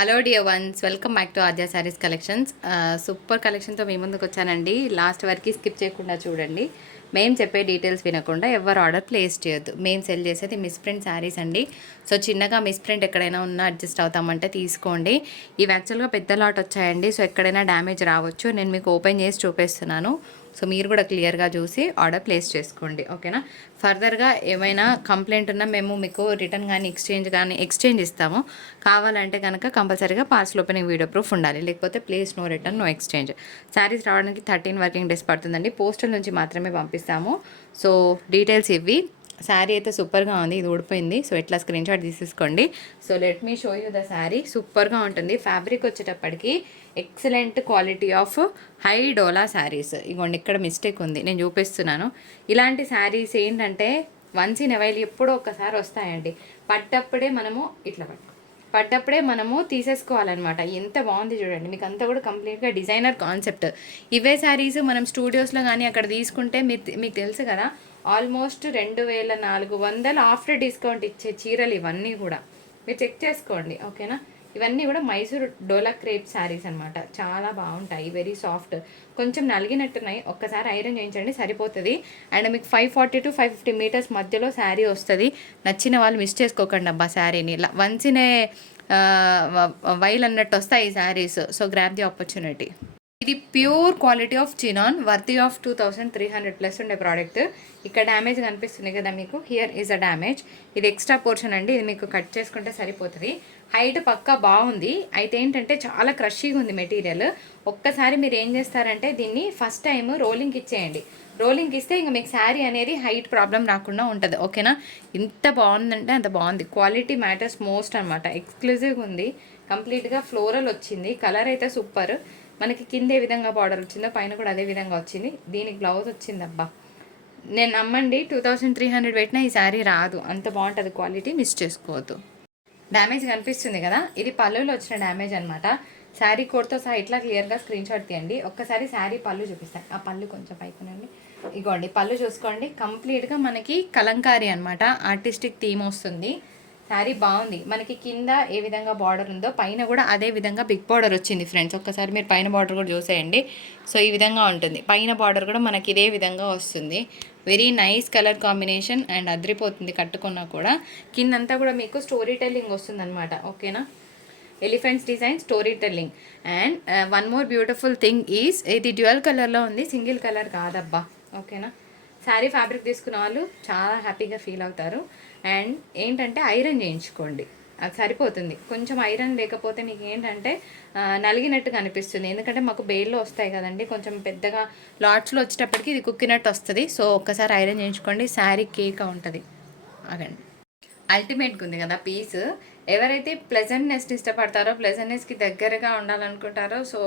Hello dear ones, welcome back to Aadya saris collections. Super కలెక్షన్తో మీ ముందుకు వచ్చానండి. లాస్ట్ వరకు స్కిప్ చేయకుండా చూడండి. మేము చెప్పే డీటెయిల్స్ వినకుండా ఎవరు ఆర్డర్ ప్లేస్ చేయొద్దు. మేము సెల్ చేసేది మిస్ప్రింట్ శారీస్ అండి. సో చిన్నగా మిస్ప్రింట్ ఎక్కడైనా ఉన్నా అడ్జస్ట్ అవుతామంటే తీసుకోండి. ఇవి యాక్చువల్గా పెద్ద లాట్ వచ్చాయండి. సో ఎక్కడైనా డ్యామేజ్ రావచ్చు. నేను మీకు ఓపెన్ చేసి చూపిస్తున్నాను. సో మీరు కూడా క్లియర్గా చూసి ఆర్డర్ ప్లేస్ చేసుకోండి, ఓకేనా. ఫర్దర్గా ఏమైనా కంప్లైంట్ ఉన్నా మేము మీకు రిటర్న్ కానీ ఎక్స్చేంజ్ ఇస్తాము. కావాలంటే కనుక కంపల్సరీగా పార్సల్ ఓపెనింగ్ వీడియో ప్రూఫ్ ఉండాలి. లేకపోతే please no return, no exchange. Saris రావడానికి 13 వర్కింగ్ డేస్ పడుతుందండి. పోస్టల్ నుంచి మాత్రమే పంపిస్తాము. సో డీటెయిల్స్ ఇవి. శారీ అయితే సూపర్గా ఉంది. ఇది ఊడిపోయింది. సో ఇట్లా స్క్రీన్ షాట్ తీసేసుకోండి. So let me show you the sari. సూపర్గా ఉంటుంది. ఫ్యాబ్రిక్ వచ్చేటప్పటికి ఎక్సలెంట్ క్వాలిటీ ఆఫ్ హై డోలా శారీస్. ఇగోండి ఇక్కడ మిస్టేక్ ఉంది, నేను చూపిస్తున్నాను. ఇలాంటి శారీస్ ఏంటంటే వన్స్ ఇన్ అవైల్ ఎప్పుడో ఒకసారి వస్తాయండి. పడ్డప్పుడే మనము తీసేసుకోవాలన్నమాట. ఎంత బాగుంది చూడండి. మీకు అంతా కూడా కంప్లీట్గా డిజైనర్ కాన్సెప్ట్. ఇవే శారీస్ మనం స్టూడియోస్లో కానీ అక్కడ తీసుకుంటే మీకు తెలుసు కదా, ఆల్మోస్ట్ 2400 ఆఫ్టర్ డిస్కౌంట్ ఇచ్చే చీరలు ఇవన్నీ కూడా. మీరు చెక్ చేసుకోండి, ఓకేనా. ఇవన్నీ కూడా మైసూర్ డోలా క్రేప్ శారీస్ అనమాట. చాలా బాగుంటాయి, వెరీ సాఫ్ట్. కొంచెం నలిగినట్టున్నాయి, ఒక్కసారి ఐరన్ చేయించండి సరిపోతుంది. అండ్ మీకు 540 to 550 మీటర్స్ మధ్యలో శారీ వస్తుంది. నచ్చిన వాళ్ళు మిస్ చేసుకోకండి అబ్బా శారీని. వన్స్ ఇన్ ఏ వైల్ అన్నట్టు వస్తాయి ఈ saris. So grab the opportunity. ఇది pure quality of chinon, worthy of 2300 plus ఉండే ప్రోడక్ట్. ఇక్కడ డ్యామేజ్ కనిపిస్తుంది కదా మీకు, హియర్ ఈజ్ అ డ్యామేజ్. ఇది ఎక్స్ట్రా పోర్షన్ అండి. ఇది మీకు కట్ చేసుకుంటే సరిపోతుంది. హైట్ పక్కా బాగుంది. అయితే ఏంటంటే చాలా క్రషీగా ఉంది మెటీరియల్. ఒక్కసారి మీరు ఏం చేస్తారంటే దీన్ని ఫస్ట్ టైం రోలింగ్కి ఇచ్చేయండి. రోలింగ్కి ఇస్తే ఇంకా మీకు శారీ అనేది హైట్ ప్రాబ్లం రాకుండా ఉంటుంది, ఓకేనా. ఇంత బాగుందంటే అంత బాగుంది. క్వాలిటీ మ్యాటర్స్ మోస్ట్ అనమాట. ఎక్స్క్లూజివ్గా ఉంది. కంప్లీట్గా ఫ్లోరల్ వచ్చింది. కలర్ అయితే సూపర్. మనకి కింద ఏ విధంగా బార్డర్ వచ్చిందో పైన కూడా అదే విధంగా వచ్చింది. దీనికి బ్లౌజ్ వచ్చింది అబ్బా. నేను నమ్మండి 2300 పెట్టినా ఈ శారీ రాదు. అంత బాగుంటుంది క్వాలిటీ, మిస్ చేసుకోవద్దు. డ్యామేజ్ కనిపిస్తుంది కదా, ఇది పళ్ళులో వచ్చిన డ్యామేజ్ అనమాట. శారీ కోడ్తో సహా ఇట్లా క్లియర్గా స్క్రీన్ షాట్ తీయండి. ఒక్కసారి శారీ పళ్ళు చూపిస్తాను. ఆ పళ్ళు కొంచెం పైకునండి. ఇగోండి పళ్ళు చూసుకోండి. కంప్లీట్గా మనకి కలంకారీ అనమాట. ఆర్టిస్టిక్ థీమ్ వస్తుంది. శారీ బాగుంది. మనకి కింద ఏ విధంగా బార్డర్ ఉందో పైన కూడా అదే విధంగా బిగ్ బార్డర్ వచ్చింది ఫ్రెండ్స్. ఒక్కసారి మీరు పైన బార్డర్ కూడా చూసేయండి. సో ఈ విధంగా ఉంటుంది. పైన బార్డర్ కూడా మనకి ఇదే విధంగా వస్తుంది. Very nice colour combination and అద్రిపోతుంది కట్టుకున్నా కూడా. కిందంతా కూడా మీకు స్టోరీ టెల్లింగ్ వస్తుంది అనమాట, ఓకేనా. Elephants design, story telling. And one more beautiful thing is, ఇది డ్యూయల్ కలర్లో ఉంది, సింగిల్ కలర్ కాదబ్బా, ఓకేనా. శారీ ఫ్యాబ్రిక్ తీసుకున్న వాళ్ళు చాలా హ్యాపీగా ఫీల్ అవుతారు. అండ్ ఏంటంటే ఐరన్ చేయించుకోండి, అది సరిపోతుంది. కొంచెం ఐరన్ లేకపోతే మీకు ఏంటంటే నలిగినట్టుగా అనిపిస్తుంది. ఎందుకంటే మాకు బెయిల్లో వస్తాయి కదండి, కొంచెం పెద్దగా లాట్స్లో వచ్చేటప్పటికి ఇది కుక్కినట్టు వస్తుంది. సో ఒక్కసారి ఐరన్ చేయించుకోండి. శారీ కేక్ ఉంటుంది. ఆగండి, అల్టిమేట్గా ఉంది కదా పీస్. ఎవరైతే ప్లెజెంట్నెస్ ఇష్టపడతారో, ప్లెజెంట్నెస్కి దగ్గరగా ఉండాలనుకుంటారో, so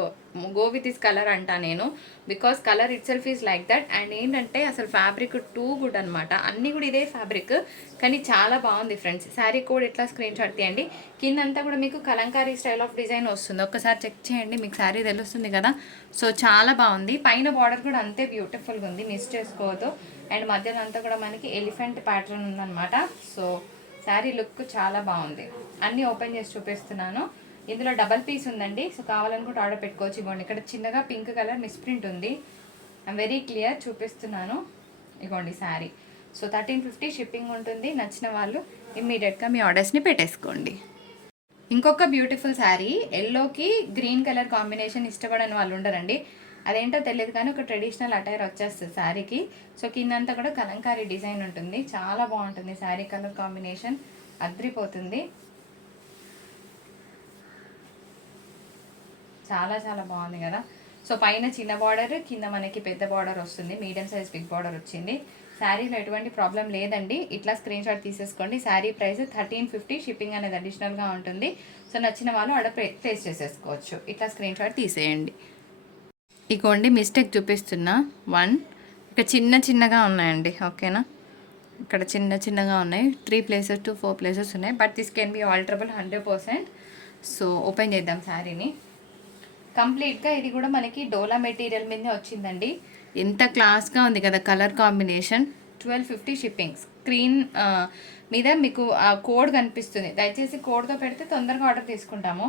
go with this colour అంటా నేను. Because colour itself is like that. And ఏంటంటే అసలు ఫ్యాబ్రిక్ టూ గుడ్ అనమాట. అన్నీ కూడా ఇదే ఫ్యాబ్రిక్, కానీ చాలా బాగుంది ఫ్రెండ్స్. శారీ కోడ్ ఇట్లా స్క్రీన్ షాట్ తీయండి. కిందంతా కూడా మీకు కలంకారీ స్టైల్ ఆఫ్ డిజైన్ వస్తుంది. ఒక్కసారి చెక్ చేయండి, మీకు శారీ తెలుస్తుంది కదా. సో చాలా బాగుంది. పైన బార్డర్ కూడా అంతే బ్యూటిఫుల్గా ఉంది, మిస్ చేసుకోవద్దు. అండ్ మధ్యలో అంతా కూడా మనకి ఎలిఫెంట్ ప్యాటర్న్ ఉందన్నమాట. సో శారీ లుక్ చాలా బాగుంది. అన్నీ ఓపెన్ చేసి చూపిస్తున్నాను. ఇందులో డబల్ పీస్ ఉందండి. సో కావాలనుకుంటే ఆర్డర్ పెట్టుకోవచ్చు. ఇవ్వండి, ఇక్కడ చిన్నగా పింక్ కలర్ మిస్ప్రింట్ ఉంది. ఐమ్ వెరీ క్లియర్ చూపిస్తున్నాను. ఇవ్వండి శారీ. సో 1350 షిప్పింగ్ ఉంటుంది. నచ్చిన వాళ్ళు ఇమ్మీడియట్గా మీ ఆర్డర్స్ని పెట్టేసుకోండి. ఇంకొక బ్యూటిఫుల్ శారీ, ఎల్లోకి గ్రీన్ కలర్ కాంబినేషన్ ఇష్టపడని వాళ్ళు ఉండరండి. అదేంటో తెలియదు కానీ ఒక ట్రెడిషనల్ అటైర్ వచ్చేస్తుంది శారీకి. సో కిందంతా కూడా కలంకారీ డిజైన్ ఉంటుంది. చాలా బాగుంటుంది శారీ కలర్ కాంబినేషన్, అద్రిపోతుంది. చాలా చాలా బాగుంది కదా. సో పైన చిన్న బార్డర్, కింద మనకి పెద్ద బార్డర్ వస్తుంది. మీడియం సైజ్ బిగ్ బార్డర్ వచ్చింది. శారీలో ఎటువంటి ప్రాబ్లం లేదండి. ఇట్లా స్క్రీన్ షాట్ తీసేసుకోండి. శారీ ప్రైస్ 1350, షిప్పింగ్ అనేది అడిషనల్గా ఉంటుంది. సో నచ్చిన వాళ్ళు ఆర్డర్ ప్లేస్ చేసేసుకోవచ్చు. ఇట్లా స్క్రీన్ షాట్ తీసేయండి. ఇగోండి మిస్టేక్ చూపిస్తున్నా. 1 ఇక్కడ చిన్నగా ఉన్నాయండి, ఓకేనా. ఇక్కడ చిన్నగా ఉన్నాయి. 3 places to 4 places ఉన్నాయి. But this can be alterable 100%. So open చేద్దాం శారీని. కంప్లీట్గా ఇది కూడా మనకి డోలా మెటీరియల్ మీదే వచ్చిందండి. ఎంత క్లాస్గా ఉంది కదా కలర్ కాంబినేషన్. 1250 షిప్పింగ్. స్క్రీన్ మీద మీకు ఆ కోడ్ కనిపిస్తుంది. దయచేసి కోడ్తో పెడితే తొందరగా ఆర్డర్ తీసుకుంటాము.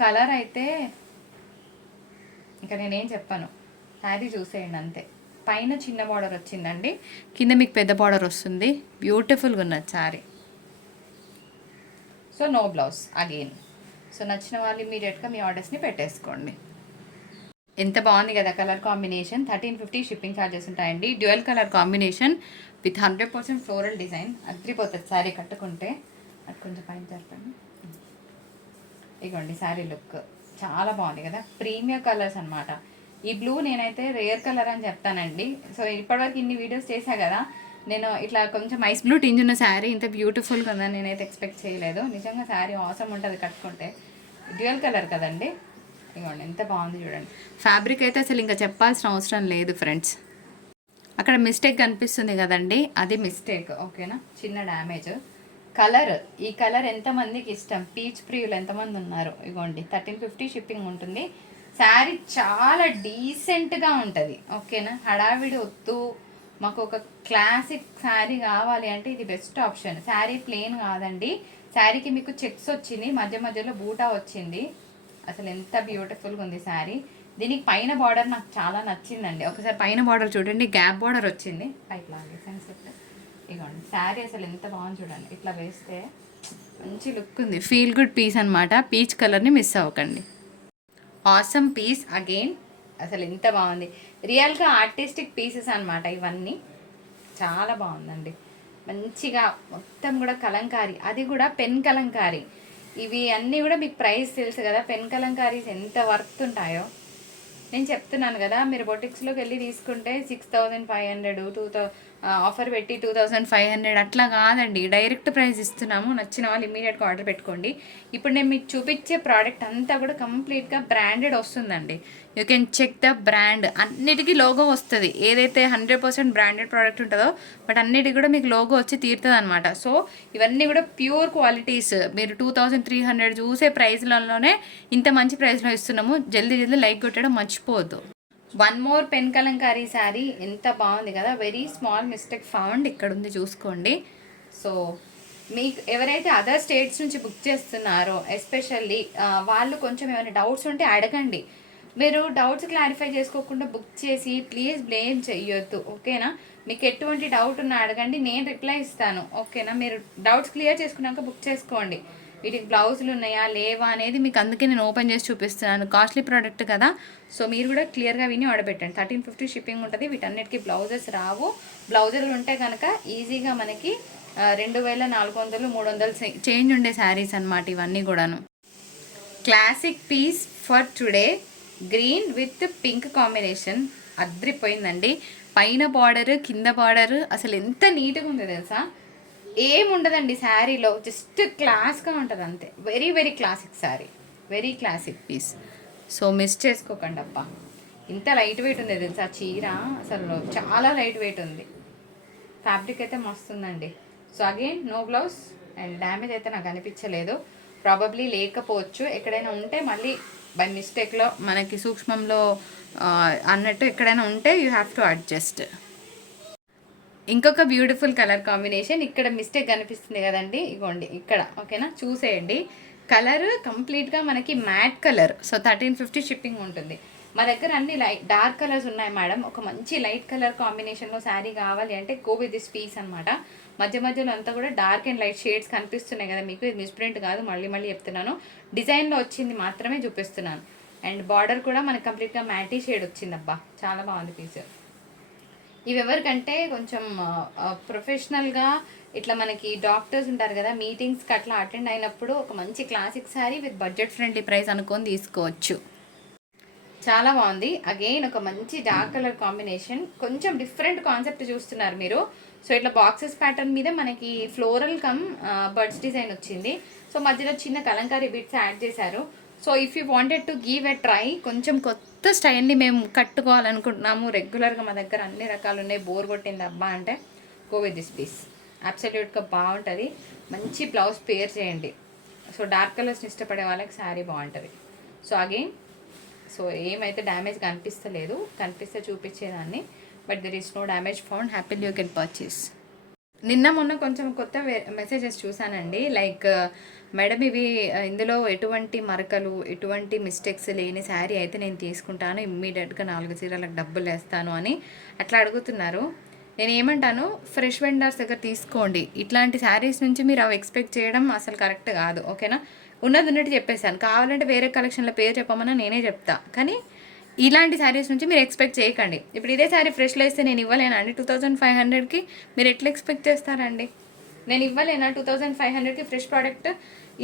కలర్ అయితే ఇంకా నేనేం చెప్పాను, శారీ చూసేయండి అంతే. పైన చిన్న బార్డర్ వచ్చిందండి, కింద మీకు పెద్ద బార్డర్ వస్తుంది. బ్యూటిఫుల్గా ఉన్నది sari. So no blouse again. So నచ్చిన వాళ్ళు ఇమీడియట్గా మీ ఆర్డర్స్ని పెట్టేసుకోండి. ఎంత బాగుంది కదా కలర్ కాంబినేషన్. 1350 షిప్పింగ్ ఛార్జెస్ ఉంటాయండి. Dual colour combination with 100% floral design. అద్రిపోతుంది శారీ కట్టుకుంటే. అది కొంచెం పైన జరపండి. ఇగోండి శారీ లుక్ చాలా బాగుంది కదా, ప్రీమియం కలర్స్ అనమాట. ఈ బ్లూ నేనైతే రేర్ కలర్ అని చెప్తానండి. సో ఇప్పటివరకు ఇన్ని వీడియోస్ చేశా కదా, నేను ఇట్లా కొంచెం ఐస్ బ్లూ టింజ్ ఉన్న శారీ ఇంత బ్యూటిఫుల్గా ఉందని నేనైతే ఎక్స్పెక్ట్ చేయలేదు. నిజంగా శారీ అవసరం ఉంటుంది కట్టుకుంటే. డ్యూయల్ కలర్ కదండి. ఇవ్వండి ఎంత బాగుంది చూడండి. ఫ్యాబ్రిక్ అయితే అసలు ఇంకా చెప్పాల్సిన అవసరం లేదు ఫ్రెండ్స్. అక్కడ మిస్టేక్ కనిపిస్తుంది కదండి, అది మిస్టేక్, ఓకేనా, చిన్న డ్యామేజ్. కలర్, ఈ కలర్ ఎంతమందికి ఇష్టం, పీచ్ ప్రియులు ఎంతమంది ఉన్నారు. ఇగోండి 1350 షిప్పింగ్ ఉంటుంది. శారీ చాలా డీసెంట్గా ఉంటుంది, ఓకేనా. హడావిడి వద్దు, మాకు ఒక క్లాసిక్ శారీ కావాలి అంటే ఇది బెస్ట్ ఆప్షన్. శారీ ప్లెయిన్ కాదండి, శారీకి మీకు చెక్స్ వచ్చింది, మధ్య మధ్యలో బూటా వచ్చింది. అసలు ఎంత బ్యూటిఫుల్గా ఉంది శారీ. దీనికి పైన బార్డర్ నాకు చాలా నచ్చిందండి. ఒకసారి పైన బార్డర్ చూడండి, గ్యాప్ బార్డర్ వచ్చింది ఇట్లా సెన్సెట్. ఇగోండి శారీ అసలు ఎంత బాగుంది చూడండి. ఇట్లా వేస్తే మంచి లుక్ ఉంది, ఫీల్ గుడ్ పీస్ అనమాట. పీచ్ కలర్ని మిస్ అవ్వకండి. Awesome piece again. అసలు ఎంత బాగుంది, రియల్గా ఆర్టిస్టిక్ పీసెస్ అనమాట ఇవన్నీ. చాలా బాగుందండి, మంచిగా మొత్తం కూడా కలంకారీ, అది కూడా పెన్ కలంకారీ. ఇవి అన్నీ కూడా మీకు ప్రైస్ తెలుసు కదా, పెన్ కలంకారీస్ ఎంత వర్త్ ఉంటాయో నేను చెప్తున్నాను కదా. మీరు బొటిక్స్లోకి వెళ్ళి తీసుకుంటే 6500 ఆఫర్ పెట్టి 2500 అట్లా కాదండి, డైరెక్ట్ ప్రైస్ ఇస్తున్నాము. నచ్చిన వాళ్ళు ఇమీడియట్గా ఆర్డర్ పెట్టుకోండి. ఇప్పుడు నేను మీకు చూపించే ప్రోడక్ట్ అంతా కూడా కంప్లీట్గా బ్రాండెడ్ వస్తుందండి. You can check the brand. అన్నిటికీ లోగో వస్తుంది. ఏదైతే 100% బ్రాండెడ్ ప్రోడక్ట్ ఉంటుందో బట్ అన్నిటికీ కూడా మీకు లోగో వచ్చి తీరుతుంది అనమాట. సో ఇవన్నీ కూడా ప్యూర్ క్వాలిటీస్. మీరు 2300 చూసే ప్రైస్లలోనే ఇంత మంచి ప్రైస్లో ఇస్తున్నాము. జల్దీ లైక్ కొట్టడం మర్చిపోవద్దు. One more pen Kalamkari sari ఎంత బాగుంది కదా. వెరీ స్మాల్ మిస్టేక్ ఫౌండ్ ఇక్కడ ఉంది చూసుకోండి. సో మీకు ఎవరైతే అదర్ స్టేట్స్ నుంచి బుక్ చేస్తున్నారో ఎస్పెషల్లీ వాళ్ళు కొంచెం ఏమైనా డౌట్స్ ఉంటే అడగండి. మీరు డౌట్స్ క్లారిఫై చేసుకోకుండా బుక్ చేసి ప్లీజ్ బ్లేమ్ చెయ్యొద్దు, ఓకేనా. మీకు ఎటువంటి డౌట్ ఉన్నా అడగండి, నేను రిప్లై ఇస్తాను, ఓకేనా. మీరు డౌట్స్ క్లియర్ చేసుకున్నాక బుక్ చేసుకోండి. వీటికి బ్లౌజులు ఉన్నాయా లేవా అనేది మీకు అందుకే నేను ఓపెన్ చేసి చూపిస్తున్నాను. కాస్ట్లీ ప్రోడక్ట్ కదా, సో మీరు కూడా క్లియర్గా విని ఆర్డర్ పెట్టండి. 1350 షిప్పింగ్ ఉంటుంది. వీటన్నిటికీ బ్లౌజెస్ రావు. బ్లౌజులు ఉంటే కనుక ఈజీగా మనకి 2400 300 చేంజ్ ఉండే శారీస్ అనమాట ఇవన్నీ కూడాను. Classic piece for today, green with pink combination అద్రిపోయిందండి. పైన బార్డర్ కింద బార్డర్ అసలు ఎంత నీట్గా ఉందో తెలుసా. ఏముండదండి శారీలో, జస్ట్ క్లాస్గా ఉంటుంది అంతే. Very very classic sari, very classic piece. So miss చేసుకోకండి అబ్బా. ఇంత లైట్ వెయిట్ ఉంది తెలుసా చీర, అసలు చాలా లైట్ వెయిట్ ఉంది. ఫ్యాబ్రిక్ అయితే మస్తుందండి. So again no blouse and damage అయితే నాకు అనిపించలేదు. ప్రాబబ్లీ లేకపోవచ్చు, ఎక్కడైనా ఉంటే మళ్ళీ బై మిస్టేక్లో మనకి సూక్ష్మంలో అన్నట్టు ఎక్కడైనా ఉంటే యూ హ్యావ్ టు అడ్జస్ట్. ఇంకొక బ్యూటిఫుల్ కలర్ కాంబినేషన్ ఇక్కడ మిస్టేక్ కనిపిస్తుంది కదండి, ఇగోండి ఇక్కడ, ఓకేనా. చూసేయండి, కలర్ కంప్లీట్గా మనకి మ్యాట్ కలర్. సో 1350 షిప్పింగ్ ఉంటుంది. మా దగ్గర అన్ని డార్క్ కలర్స్ ఉన్నాయి మేడం. ఒక మంచి లైట్ కలర్ కాంబినేషన్లో శారీ కావాలి అంటే గో విత్ దిస్ పీస్ అనమాట. మధ్య మధ్యలో అంతా కూడా డార్క్ అండ్ లైట్ షేడ్స్ కనిపిస్తున్నాయి కదా మీకు. ఇది మిస్ప్రింట్ కాదు, మళ్ళీ చెప్తున్నాను. డిజైన్లో వచ్చింది మాత్రమే చూపిస్తున్నాను. అండ్ బార్డర్ కూడా మనకి కంప్లీట్గా మ్యాటీ షేడ్ వచ్చింది అబ్బా, చాలా బాగుంది పీస్. ఇవి ఎవరికంటే కొంచెం ప్రొఫెషనల్గా ఇట్లా మనకి డాక్టర్స్ ఉంటారు కదా, మీటింగ్స్కి అట్లా అటెండ్ అయినప్పుడు ఒక మంచి classic sari with budget friendly price అనుకొని తీసుకోవచ్చు. చాలా బాగుంది. అగైన్ ఒక మంచి డార్క్ కలర్ కాంబినేషన్, కొంచెం డిఫరెంట్ కాన్సెప్ట్ చూస్తున్నారు మీరు. సో ఇట్లా బాక్సెస్ ప్యాటర్న్ మీద మనకి ఫ్లోరల్ కమ్ బర్డ్స్ డిజైన్ వచ్చింది. సో మధ్యలో చిన్న కలంకారీ బిట్స్ యాడ్ చేశారు. So if you wanted to give a try, కొంచెం కొత్త స్టైల్ని మేము కట్టుకోవాలనుకుంటున్నాము, రెగ్యులర్గా మా దగ్గర అన్ని రకాలు ఉన్నాయి, బోర్ కొట్టింది అబ్బా అంటే గో విత్ దిస్ పీస్. అబ్సల్యూట్గా బాగుంటుంది. మంచి బ్లౌజ్ పేర్ చేయండి. సో డార్క్ కలర్స్ని ఇష్టపడే వాళ్ళకి శారీ బాగుంటుంది. సో అగైన్ సో ఏమైతే డ్యామేజ్ కనిపిస్తలేదు, కనిపిస్తే చూపించేదాన్ని, but there is no damage found. Happily you can purchase. నిన్న మొన్న కొంచెం కొత్త మెసేజెస్ చూసానండి, లైక్ మేడం ఇవి ఇందులో ఎటువంటి మరకలు ఎటువంటి మిస్టేక్స్ లేని శారీ అయితే నేను తీసుకుంటాను, ఇమ్మీడియట్గా 4 చీరలకు డబ్బులు వేస్తాను అని అట్లా అడుగుతున్నారు. నేను ఏమంటాను, ఫ్రెష్ వెండర్స్ దగ్గర తీసుకోండి. ఇట్లాంటి శారీస్ నుంచి మీరు అవి ఎక్స్పెక్ట్ చేయడం అసలు కరెక్ట్ కాదు. ఓకేనా, ఉన్నది ఉన్నట్టు చెప్పేశాను. కావాలంటే వేరే కలెక్షన్లో పేరు చెప్పమన్నా నేనే చెప్తా, కానీ ఇలాంటి శారీస్ నుంచి మీరు ఎక్స్పెక్ట్ చేయకండి. ఇప్పుడు ఇదే శారీ ఫ్రెష్లో వేస్తే నేను ఇవ్వలేనండి 2500కి, మీరు ఎట్లా ఎక్స్పెక్ట్ చేస్తారండి? నేను ఇవ్వలేనా 2500కి ఫ్రెష్ ప్రోడక్ట్?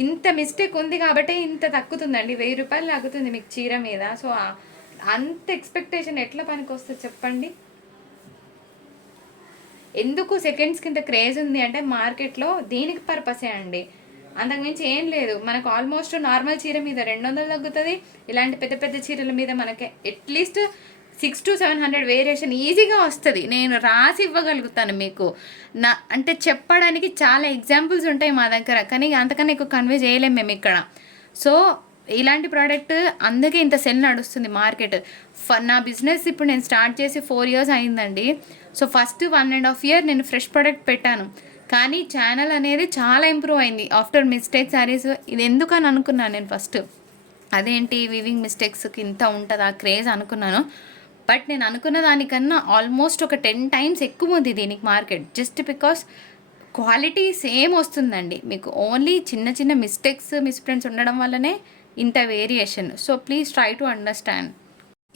ఇంత మిస్టేక్ ఉంది కాబట్టి ఇంత తగ్గుతుందండి, 1000 రూపాయలు తగ్గుతుంది మీకు చీర మీద. సో అంత ఎక్స్పెక్టేషన్ ఎట్లా పనికి వస్తుంది చెప్పండి? ఎందుకు సెకండ్స్ కింద క్రేజ్ ఉంది అంటే మార్కెట్లో దీనికి పర్పసే అండి, అంతకుమించి ఏం లేదు. మనకు ఆల్మోస్ట్ నార్మల్ చీర మీద 200 తగ్గుతుంది, ఇలాంటి పెద్ద పెద్ద చీరల మీద మనకి అట్లీస్ట్ 600 to 700 వేరియేషన్ ఈజీగా వస్తుంది. నేను రాసి ఇవ్వగలుగుతాను మీకు. అంటే చెప్పడానికి చాలా ఎగ్జాంపుల్స్ ఉంటాయి మా దగ్గర, కానీ అంతకన్నా ఎక్కువ కన్వే చేయలేము మేము ఇక్కడ. సో ఇలాంటి ప్రోడక్ట్ అందుకే ఇంత సెల్ నడుస్తుంది మార్కెట్. నా బిజినెస్ ఇప్పుడు నేను స్టార్ట్ చేసి 4 years అయిందండి. సో ఫస్ట్ 1.5 year నేను ఫ్రెష్ ప్రోడక్ట్ పెట్టాను, కానీ ఛానల్ అనేది చాలా ఇంప్రూవ్ అయింది ఆఫ్టర్ మిస్టేక్ శారీస్. ఇది ఎందుకని అనుకున్నాను నేను ఫస్ట్, అదేంటి వీవింగ్ మిస్టేక్స్కి ఇంత ఉంటుందా క్రేజ్ అనుకున్నాను. బట్ నేను అనుకున్న దానికన్నా ఆల్మోస్ట్ ఒక 10 times ఎక్కువ ఉంది దీనికి market, just because quality same వస్తుందండి మీకు. ఓన్లీ చిన్న చిన్న మిస్టేక్స్ మిస్ప్రింట్స్ ఉండడం వల్లనే ఇంత variation. So please try to understand.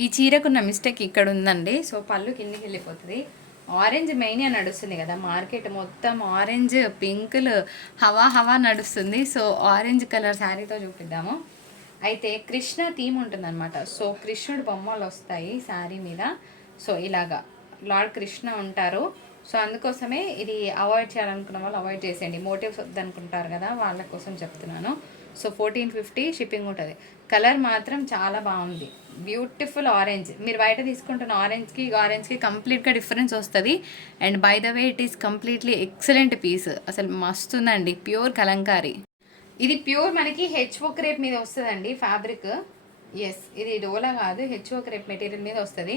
ఈ చీరకున్న మిస్టేక్ ఇక్కడ ఉందండి. సో పళ్ళు కిందికి వెళ్ళిపోతుంది. ఆరెంజ్ మెయిన్ నడుస్తుంది కదా మార్కెట్, మొత్తం ఆరెంజ్ పింకులు హవా హవా నడుస్తుంది. సో ఆరెంజ్ కలర్ శారీతో చూపిద్దాము. అయితే కృష్ణ థీమ్ ఉంటుందన్నమాట. సో కృష్ణుడు బొమ్మలు వస్తాయి శారీ మీద. సో ఇలాగా లార్డ్ కృష్ణ ఉంటారు. సో అందుకోసమే ఇది అవాయిడ్ చేయాలనుకున్న వాళ్ళు అవాయిడ్ చేసేయండి. మోటివ్స్ వద్దనుకుంటారు కదా వాళ్ళ కోసం చెప్తున్నాను. సో 1450 షిప్పింగ్ ఉంటుంది. కలర్ మాత్రం చాలా బాగుంది, బ్యూటిఫుల్ ఆరెంజ్. మీరు బయట తీసుకుంటున్న ఆరెంజ్కి కంప్లీట్గా డిఫరెన్స్ వస్తుంది. And by the way it is completely excellent piece, అసలు మస్తుందండి. ప్యూర్ కలంకారీ, ఇది ప్యూర్ మనకి హెచ్ఓ క్రేప్ మీద వస్తుందండి ఫ్యాబ్రిక్. ఎస్, ఇది డోలా కాదు, హెచ్ఓ క్రేప్ మెటీరియల్ మీద వస్తుంది.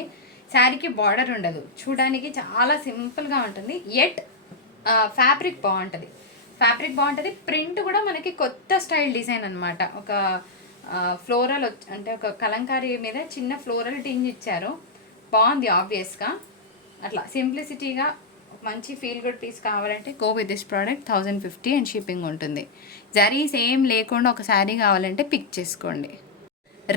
శారీకి బార్డర్ ఉండదు, చూడడానికి చాలా సింపుల్గా ఉంటుంది. ఎట్ ఫ్యాబ్రిక్ బాగుంటుంది, ప్రింట్ కూడా మనకి కొత్త స్టైల్ డిజైన్ అనమాట. ఒక ఫ్లోరల్ అంటే ఒక కలంకారీ మీద చిన్న ఫ్లోరల్ టింజ్ ఇచ్చారు, బాగుంది. ఆబ్వియస్గా అట్లా సింప్లిసిటీగా మంచి ఫీల్ గుడ్ పీస్ కావాలంటే go with this product. 1050 and shipping ఉంటుంది. జరీస్ ఏం లేకుండా ఒక శారీ కావాలంటే పిక్ చేసుకోండి.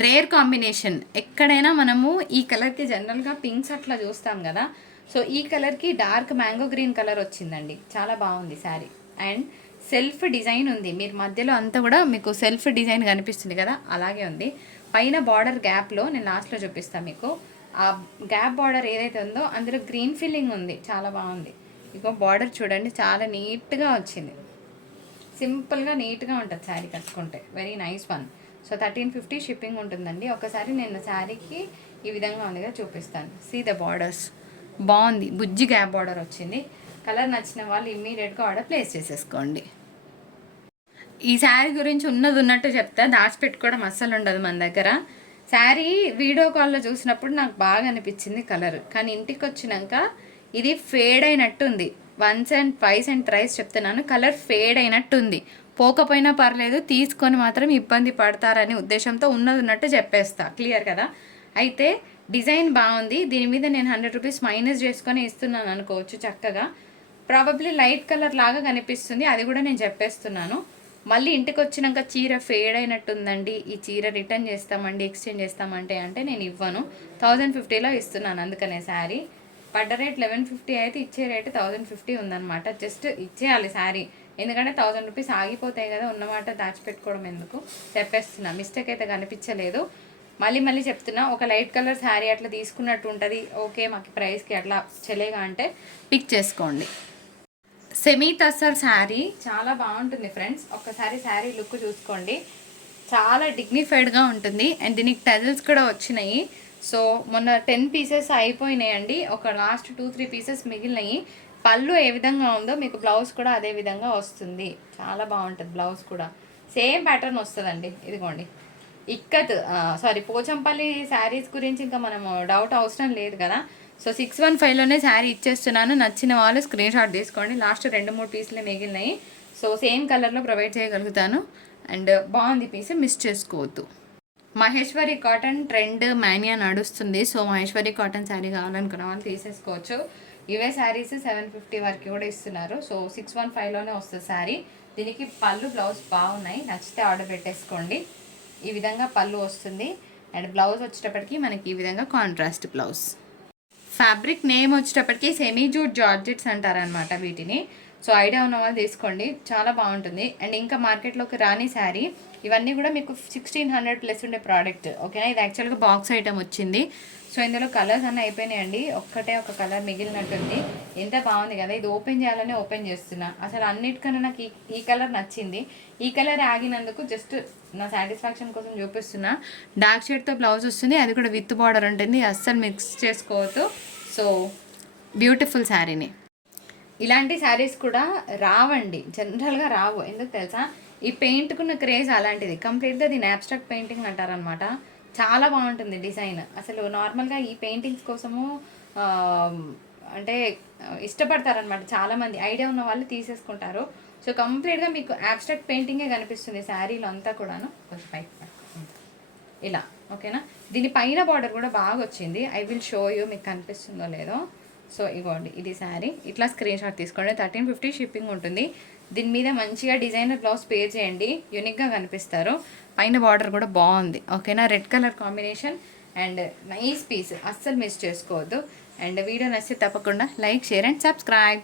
Rare combination. ఎక్కడైనా మనము ఈ కలర్కి జనరల్గా పింక్స్ అట్లా చూస్తాం కదా, సో ఈ కలర్కి డార్క్ మ్యాంగో గ్రీన్ కలర్ వచ్చిందండి, చాలా బాగుంది శారీ. అండ్ సెల్ఫ్ డిజైన్ ఉంది, మీరు మధ్యలో అంతా కూడా మీకు సెల్ఫ్ డిజైన్ కనిపిస్తుంది కదా, అలాగే ఉంది. పైన బార్డర్ గ్యాప్లో నేను లాస్ట్లో చూపిస్తాను మీకు. ఆ గ్యాప్ బార్డర్ ఏదైతే ఉందో అందులో గ్రీన్ ఫిల్లింగ్ ఉంది, చాలా బాగుంది. ఇగో బార్డర్ చూడండి, చాలా నీట్గా వచ్చింది. సింపుల్గా నీట్గా ఉంటుంది శారీ కట్టుకుంటే, very nice one. So 1350 shipping ఉంటుందండి. ఒకసారి నేను శారీకి ఈ విధంగా ఉందిగా చూపిస్తాను. సీ ద బార్డర్స్, బాగుంది. బుజ్జి గ్యాప్ బార్డర్ వచ్చింది. కలర్ నచ్చిన వాళ్ళు ఇమ్మీడియట్గా ఆర్డర్ ప్లేస్ చేసేసుకోండి. ఈ శారీ గురించి ఉన్నది ఉన్నట్టు చెప్తా, దాచిపెట్టుకోవడం అస్సలు ఉండదు మన దగ్గర. శారీ వీడియో కాల్లో చూసినప్పుడు నాకు బాగా అనిపించింది కలర్, కానీ ఇంటికి వచ్చినాక ఇది ఫేడ్ అయినట్టు ఉంది. Once and twice and thrice చెప్తున్నాను, కలర్ ఫేడ్ అయినట్టు ఉంది. పోకపోయినా పర్లేదు, తీసుకొని మాత్రం ఇబ్బంది పడతారనే ఉద్దేశంతో ఉన్నది ఉన్నట్టు చెప్పేస్తా. క్లియర్ కదా? అయితే డిజైన్ బాగుంది, దీని మీద నేను 100 రూపీస్ మైనస్ చేసుకొని ఇస్తున్నాను అనుకోవచ్చు చక్కగా. ప్రాబబ్లీ లైట్ కలర్ లాగా కనిపిస్తుంది, అది కూడా నేను చెప్పేస్తున్నాను. మళ్ళీ ఇంటికి వచ్చినాక చీర ఫేడ్ అయినట్టుందండి, ఈ చీర రిటర్న్ చేస్తామండి, ఎక్స్చేంజ్ చేస్తామంటే అంటే నేను ఇవ్వను. 1050లో ఇస్తున్నాను. అందుకనే శారీ పడ్డ రేట్ 1150 అయితే ఇచ్చే రేట్ 1050 ఉందన్నమాట. జస్ట్ ఇచ్చేయాలి శారీ, ఎందుకంటే 1000 రూపీస్ ఆగిపోతాయి కదా, ఉన్నమాట దాచిపెట్టుకోవడం ఎందుకు చెప్పేస్తున్నా. మిస్టేక్ అయితే కనిపించలేదు. మళ్ళీ చెప్తున్నా, ఒక లైట్ కలర్ శారీ అట్లా తీసుకున్నట్టు ఉంటుంది. ఓకే మాకు ప్రైస్కి అట్లా చెలేగా అంటే పిక్ చేసుకోండి. సెమీ టస్సర్ శారీ చాలా బాగుంటుంది ఫ్రెండ్స్. ఒక్కసారి శారీ లుక్ చూసుకోండి, చాలా డిగ్నిఫైడ్గా ఉంటుంది. అండ్ దీనికి టజల్స్ కూడా వచ్చినాయి. సో మొన్న 10 pieces అయిపోయినాయండి, ఒక లాస్ట్ 2-3 pieces మిగిలినాయి. పళ్ళు ఏ విధంగా ఉందో మీకు బ్లౌజ్ కూడా అదే విధంగా వస్తుంది, చాలా బాగుంటుంది. బ్లౌజ్ కూడా సేమ్ ప్యాటర్న్ వస్తుందండి. ఇదిగోండి ఇక్కత్ పోచంపల్లి శారీస్ గురించి ఇంకా మనము డౌట్ అవసరం లేదు కదా. సో 615లోనే శారీ ఇచ్చేస్తున్నాను. నచ్చిన వాళ్ళు స్క్రీన్ షాట్ తీసుకోండి. లాస్ట్ 2-3 పీసులే మిగిలినాయి. సో సేమ్ కలర్లో ప్రొవైడ్ చేయగలుగుతాను. అండ్ బాగుంది పీస్, మిస్ చేసుకోవద్దు. మహేశ్వరి కాటన్ ట్రెండ్ మానియా నడుస్తుంది. సో మహేశ్వరి కాటన్ శారీ కావాలనుకున్న వాళ్ళు తీసేసుకోవచ్చు. ఇవే శారీస్ 750 వరకు కూడా ఇస్తున్నారు. సో 615లోనే వస్తుంది శారీ. దీనికి పళ్ళు బ్లౌజ్ బాగున్నాయి, నచ్చితే ఆర్డర్ పెట్టేసుకోండి. ఈ విధంగా పళ్ళు వస్తుంది. అండ్ బ్లౌజ్ వచ్చేటప్పటికి మనకి ఈ విధంగా కాంట్రాస్ట్ బ్లౌజ్. ఫ్యాబ్రిక్ నేమ్ వచ్చేటప్పటికి సెమీ జూట్ జార్జెట్స్ అంటారనమాట వీటిని. సో ఐడియా ఉన్న వాళ్ళు తీసుకోండి, చాలా బాగుంటుంది. అండ్ ఇంకా మార్కెట్లోకి రాని శారీ, ఇవన్నీ కూడా మీకు 1600+ ఉండే ప్రోడక్ట్. ఓకేనా, ఇది యాక్చువల్గా బాక్స్ ఐటమ్ వచ్చింది. సో ఇందులో కలర్స్ అన్నీ అయిపోయినాయండి, ఒక్కటే ఒక కలర్ మిగిలినట్టుంది. ఎంత బాగుంది కదా, ఇది ఓపెన్ చేయాలని ఓపెన్ చేస్తున్నా. అసలు అన్నిటికన్నా నాకు ఈ కలర్ నచ్చింది. ఈ కలర్ ఆగినందుకు జస్ట్ నా సాటిస్ఫాక్షన్ కోసం చూపిస్తున్నా. డార్క్ షేడ్తో బ్లౌజ్ వస్తుంది, అది కూడా విత్ బార్డర్ ఉంటుంది, అస్సలు మిక్స్ చేసుకోవద్దు. సో బ్యూటిఫుల్ శారీని. ఇలాంటి శారీస్ కూడా రావండి, జనరల్గా రావు. ఎందుకు తెలుసా, ఈ పెయింట్కున్న క్రేజ్ అలాంటిది. కంప్లీట్గా దీన్ని అబ్స్ట్రాక్ట్ పెయింటింగ్ అంటారనమాట. చాలా బాగుంటుంది డిజైన్. అసలు నార్మల్గా ఈ పెయింటింగ్స్ కోసము అంటే ఇష్టపడతారనమాట చాలామంది. ఐడియా ఉన్న వాళ్ళు తీసేసుకుంటారు. సో కంప్లీట్గా మీకు అబ్స్ట్రాక్ట్ పెయింటింగే కనిపిస్తుంది శారీలో అంతా కూడాను. కొంచెం పైకి ఇలా, ఓకేనా. దీని పైన బార్డర్ కూడా బాగా వచ్చింది. ఐ విల్ షో యూ, మీకు కనిపిస్తుందో లేదో. సో ఇగోండి, ఇది శారీ. ఇట్లా స్క్రీన్ షాట్ తీసుకోండి. 1350 షిప్పింగ్ ఉంటుంది. దీని మీద మంచిగా డిజైనర్ బ్లౌజ్ పే చేయండి, యూనిక్గా కనిపిస్తారు. పైన బార్డర్ కూడా బాగుంది, ఓకేనా. Red colour combination and nice piece, అస్సలు మిస్ చేసుకోవద్దు. అండ్ వీడియో నచ్చితే తప్పకుండా లైక్, షేర్ అండ్ సబ్స్క్రైబ్.